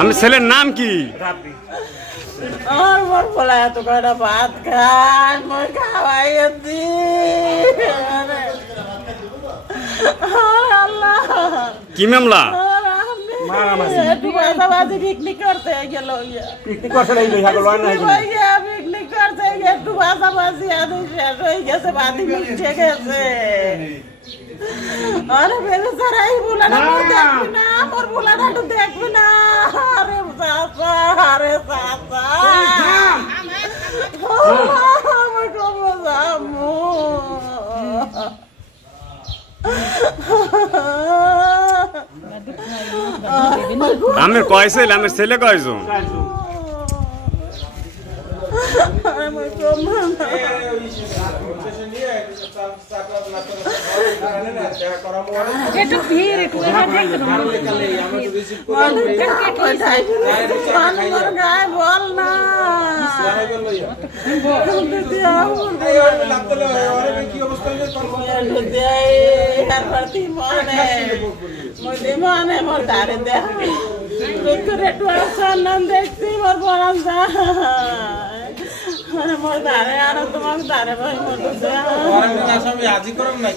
আমি ছেলের নাম কি? আমার মন বলা এত কয়টা ভাত খান মই খাওয়াই আল্লাহ কি মামলা? পিকনিক করতে গেল পিকনিক করছে না, এই ছাগল হয় না পিকনিক করতে গিয়ে একটু বাসাবাসি শেষ হয়ে গেছে, বাতি মিশে গেছে। আরে বেচারা এই বুলাটা দেখবি না, আমার বুলাটা একটু দেখবি না। আরে চাচা, আরে চাচা আমার কবে যাবো? আমের কয় ছেলে? আমের ছেলে কয়জন? একটু ভিড় একটু গায়ে বল না মনে মোর ধারে দেখ দেখছি মোর বরান যায় মোর ধারে আর তোমার ধারে ভাই মোর আজি করম না